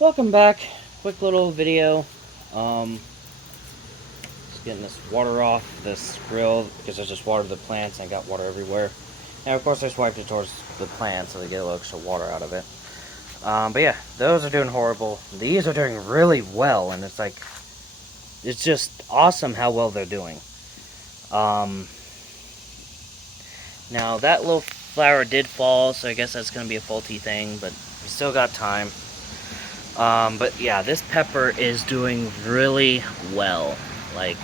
Welcome back. Quick little video. Just getting this water off this grill because I just watered the plants and I got water everywhere. And of course I swiped it towards the plants so they get a little extra water out of it. But yeah, those are doing horrible. These are doing really well, and it's like, it's just awesome how well they're doing. Now that little flower did fall, so I guess that's going to be a faulty thing, but we still got time. But yeah, this pepper is doing really well. Like,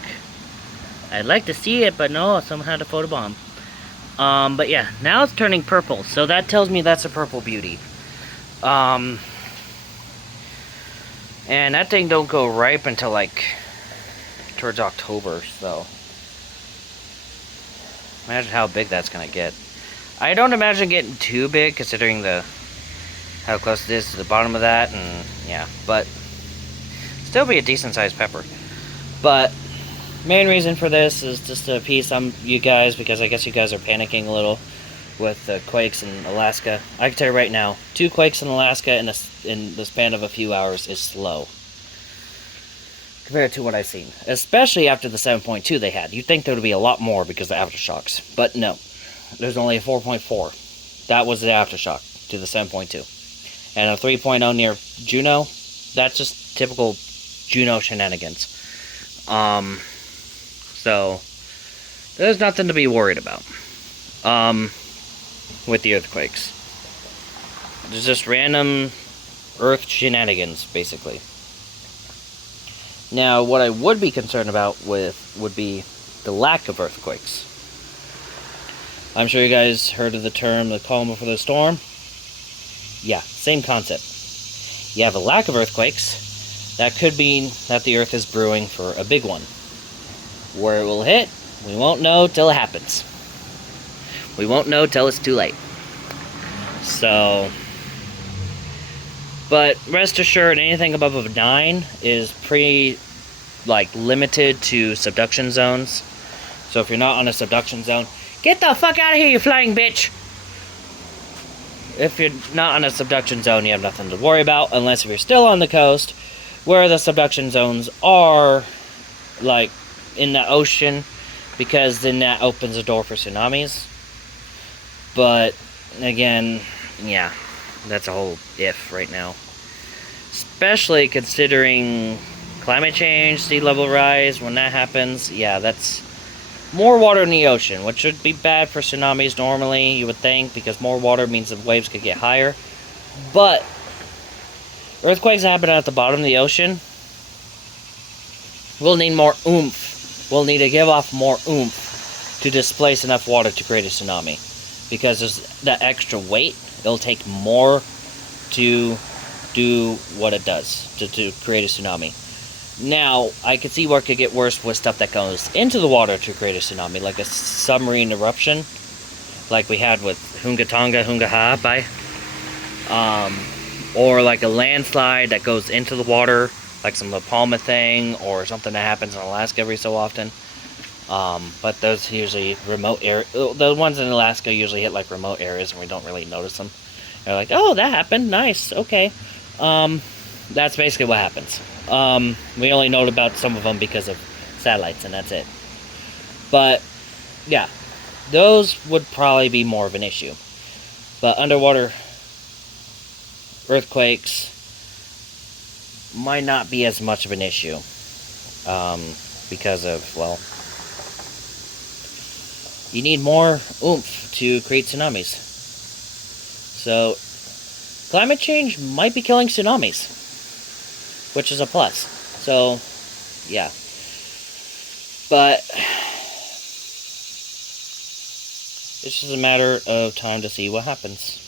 I'd like to see it, but no, someone had to photobomb. But yeah, now it's turning purple, so that tells me that's a purple beauty. And that thing don't go ripe until like towards October, so imagine how big that's gonna get. I don't imagine getting too big considering how close it is to the bottom of that, and yeah, but still be a decent sized pepper. But main reason for this is just to appease you guys, because I guess you guys are panicking a little with the quakes in Alaska. I can tell you right now, 2 quakes in Alaska in the span of a few hours is slow compared to what I've seen, especially after the 7.2 they had. You'd think there would be a lot more because of aftershocks, but no, there's only a 4.4. That was the aftershock to the 7.2. And a 3.0 near Juneau, that's just typical Juneau shenanigans. So there's nothing to be worried about with the earthquakes. There's just random earth shenanigans, basically. Now, what I would be concerned about would be the lack of earthquakes. I'm sure you guys heard of the term, the calm before the storm. Yeah, same concept. You have a lack of earthquakes, that could mean that the earth is brewing for a big one. Where it will hit, we won't know till it happens. We won't know till it's too late. So, but rest assured, anything above a 9 is pretty, limited to subduction zones. So if you're not on a subduction zone, get the fuck out of here, you flying bitch! If you're not on a subduction zone, you have nothing to worry about, unless if you're still on the coast, where the subduction zones are, in the ocean, because then that opens a door for tsunamis. But, again, yeah, that's a whole if right now. Especially considering climate change, sea level rise, when that happens, yeah, that's more water in the ocean, which would be bad for tsunamis normally, you would think, because more water means the waves could get higher. But earthquakes happen at the bottom of the ocean. We'll need more oomph. We'll need to give off more oomph to displace enough water to create a tsunami. Because there's that extra weight, it'll take more to do what it does, to create a tsunami. Now, I could see where it could get worse with stuff that goes into the water to create a tsunami, like a submarine eruption, like we had with Hungaha, or like a landslide that goes into the water, like some La Palma thing, or something that happens in Alaska every so often. But those usually remote areas. The ones in Alaska usually hit like remote areas and we don't really notice them. They're like, oh, that happened, nice, okay. That's basically what happens. We only know about some of them because of satellites, and that's it. But, yeah, those would probably be more of an issue. But underwater earthquakes might not be as much of an issue. Because of, well, you need more oomph to create tsunamis. So, climate change might be killing tsunamis, which is a plus. So, yeah. But it's just a matter of time to see what happens.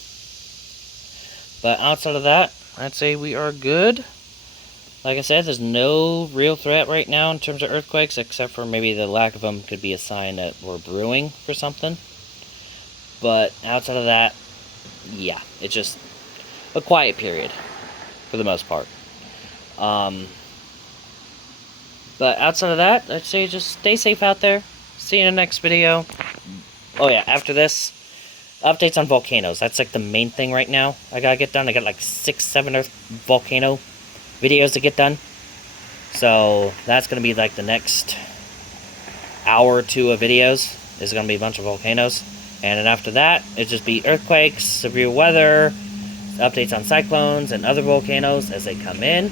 But outside of that, I'd say we are good. Like I said, there's no real threat right now in terms of earthquakes, except for maybe the lack of them could be a sign that we're brewing for something. But outside of that, yeah, it's just a quiet period for the most part. But outside of that, I'd say just stay safe out there. See you in the next video. Oh yeah, after this, updates on volcanoes. That's like the main thing right now I gotta get done. I got like 6, 7 volcano videos to get done. So that's going to be like the next hour or two of videos. Is going to be a bunch of volcanoes. And then after that, it'll just be earthquakes, severe weather, updates on cyclones and other volcanoes as they come in.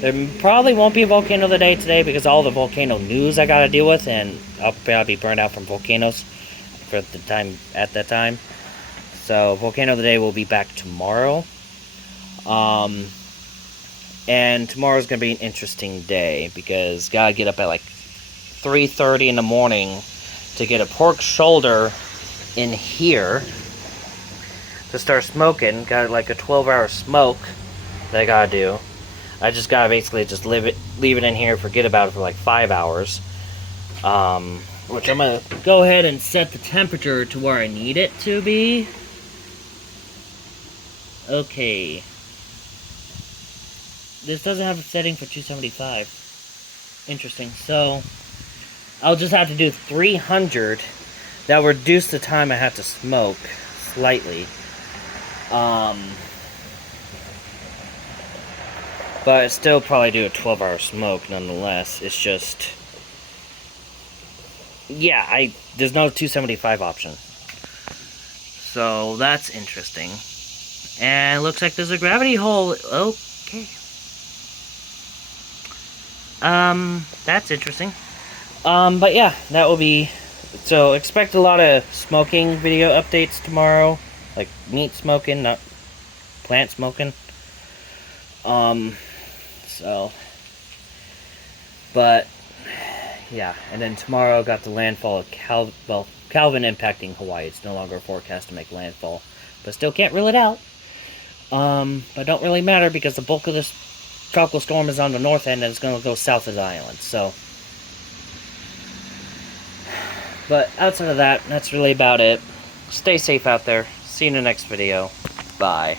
There probably won't be a volcano of the day today because all the volcano news I gotta deal with, and I'll probably be burned out from volcanoes for the time at that time. So volcano of the day will be back tomorrow. And tomorrow's gonna be an interesting day because gotta get up at like 3:30 in the morning to get a pork shoulder in here to start smoking. Got like a 12-hour smoke that I gotta do. I just gotta basically just leave it in here, forget about it for like 5 hours. Which I'm gonna go ahead and set the temperature to where I need it to be. Okay. This doesn't have a setting for 275. Interesting. So I'll just have to do 300. That will reduce the time I have to smoke slightly. But I still probably do a 12-hour smoke nonetheless. It's just, yeah, there's no 275 option. So that's interesting. And it looks like there's a gravity hole. Okay. That's interesting. But yeah, that will be, so expect a lot of smoking video updates tomorrow. Like meat smoking, not plant smoking. So, but yeah, and then tomorrow got the landfall of Calvin impacting Hawaii. It's no longer forecast to make landfall, but still can't rule it out. But don't really matter because the bulk of this tropical storm is on the north end and it's going to go south of the island. So, but outside of that, that's really about it. Stay safe out there. See you in the next video. Bye.